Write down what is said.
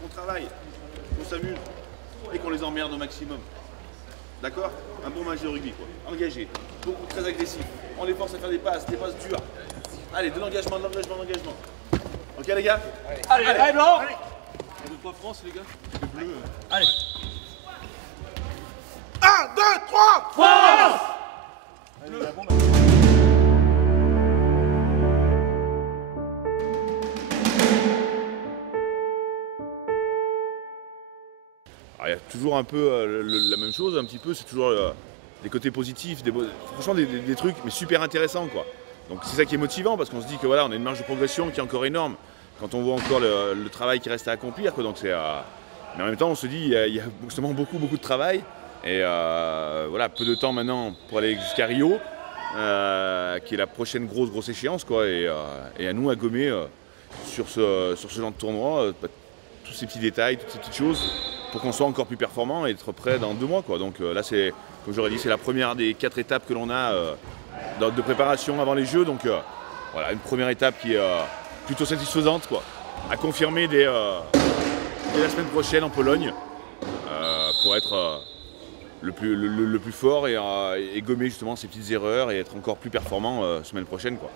qu'on travaille, qu'on s'amuse et qu'on les emmerde au maximum. D'accord? Un bon match de rugby, quoi. Engagé, beaucoup, très agressif. On les force à faire des passes dures. Allez, de l'engagement, de l'engagement, de l'engagement. Ok les gars? Allez, blanc! Allez. On veut pas France les gars? Le bleu. Allez! 1, 2, 3! France! Allez, la bombe. Il y a toujours un peu la même chose, un petit peu, c'est toujours des côtés positifs, franchement des trucs mais super intéressants quoi. Donc c'est ça qui est motivant parce qu'on se dit que voilà, on a une marge de progression qui est encore énorme quand on voit encore le travail qui reste à accomplir quoi. Donc mais en même temps on se dit il y a justement beaucoup de travail et voilà, peu de temps maintenant pour aller jusqu'à Rio qui est la prochaine grosse échéance quoi et à nous à gommer sur ce genre de tournoi tous ces petits détails, toutes ces petites choses pour qu'on soit encore plus performant et être prêt dans 2 mois quoi. Donc là c'est, comme j'aurais dit, c'est la première des 4 étapes que l'on a de préparation avant les Jeux. Donc voilà, une première étape qui est plutôt satisfaisante quoi, à confirmer dès la semaine prochaine en Pologne pour être le plus fort et gommer justement ces petites erreurs et être encore plus performant semaine prochaine quoi.